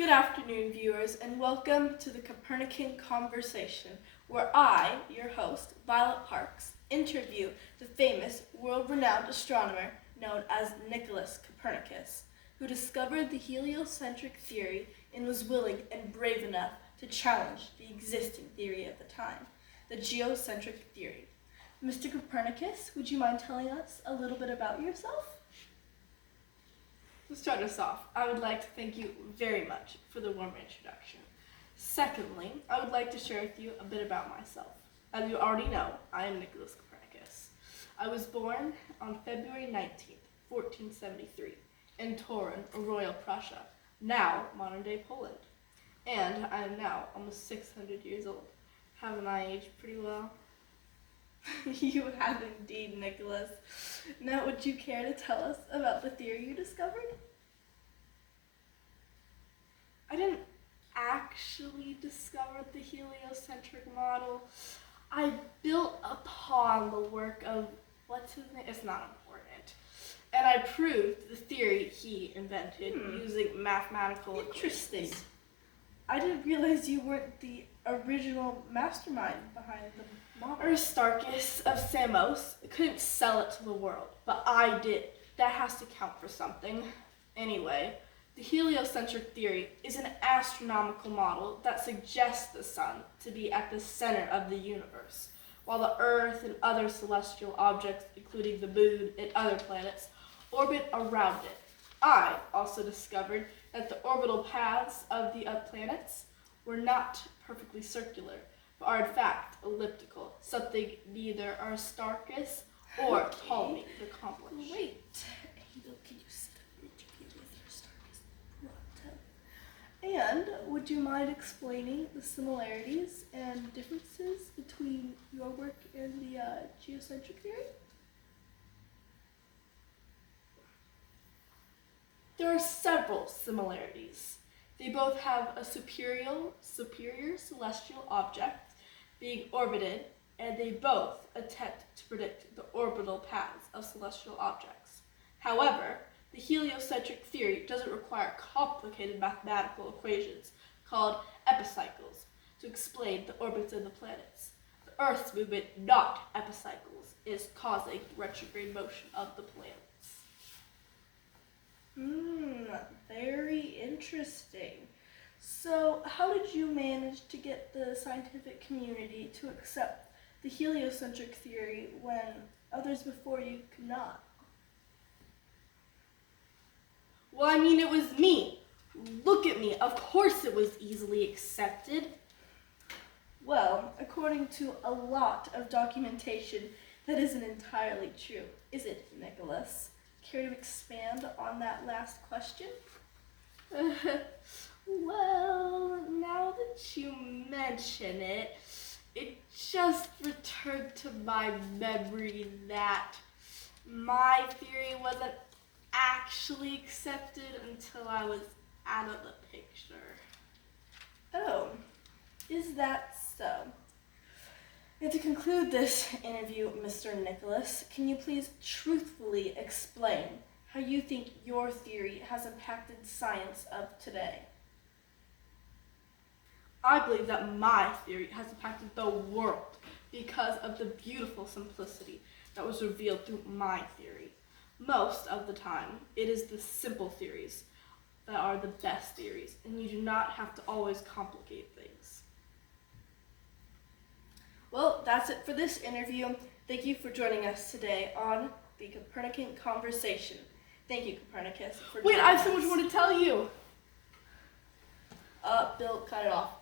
Good afternoon, viewers, and welcome to the Copernican Conversation, where I, your host, Violet Parks, interview the famous world-renowned astronomer known as Nicholas Copernicus, who discovered the heliocentric theory and was willing and brave enough to challenge the existing theory at the time, the geocentric theory. Mr. Copernicus, would you mind telling us a little bit about yourself? To start us off, I would like to thank you very much for the warm introduction. Secondly, I would like to share with you a bit about myself. As you already know, I am Nicholas Copernicus. I was born on February 19th, 1473, in Torun, Royal Prussia, now modern-day Poland. And I am now almost 600 years old. Haven't I aged pretty well? You have indeed, Nicholas. Now, would you care to tell us about the theory you discovered? I didn't actually discover the heliocentric model. I built upon the work of, what's his name? It's not important. And I proved the theory he invented using mathematical Interesting. equations. I didn't realize you weren't the original mastermind behind the model. Aristarchus of Samos couldn't sell it to the world, but I did. That has to count for something. Anyway, the heliocentric theory is an astronomical model that suggests the sun to be at the center of the universe, while the Earth and other celestial objects, including the moon and other planets, orbit around it. I also discovered that the orbital paths of the planets were not perfectly circular, but are in fact elliptical, something neither Aristarchus or Ptolemy could accomplish. Great. Angel, can you set up an interview with Aristarchus? And would you mind explaining the similarities and differences between your work and the geocentric theory? There are several similarities. They both have a superior celestial object being orbited, and they both attempt to predict the orbital paths of celestial objects. However, the heliocentric theory doesn't require complicated mathematical equations called epicycles to explain the orbits of the planets. The Earth's movement, not epicycles, is causing retrograde motion of the planets. Very interesting. So, how did you manage to get the scientific community to accept the heliocentric theory when others before you could not? Well, I mean, it was me. Look at me. Of course it was easily accepted. Well, according to a lot of documentation, that isn't entirely true, is it, Nicholas? Care to expand on that last question? Well, now that you mention it, it just returned to my memory that my theory wasn't actually accepted until I was out of the picture. Oh, is that so? And to conclude this interview, Mr. Nicholas, can you please truthfully explain how you think your theory has impacted science of today? I believe that my theory has impacted the world because of the beautiful simplicity that was revealed through my theory. Most of the time, it is the simple theories that are the best theories, and you do not have to always complicate things. Well, that's it for this interview. Thank you for joining us today on the Copernican Conversation. Thank you, Copernicus, for joining us. Wait, I have so much more to tell you. Bill, cut it off.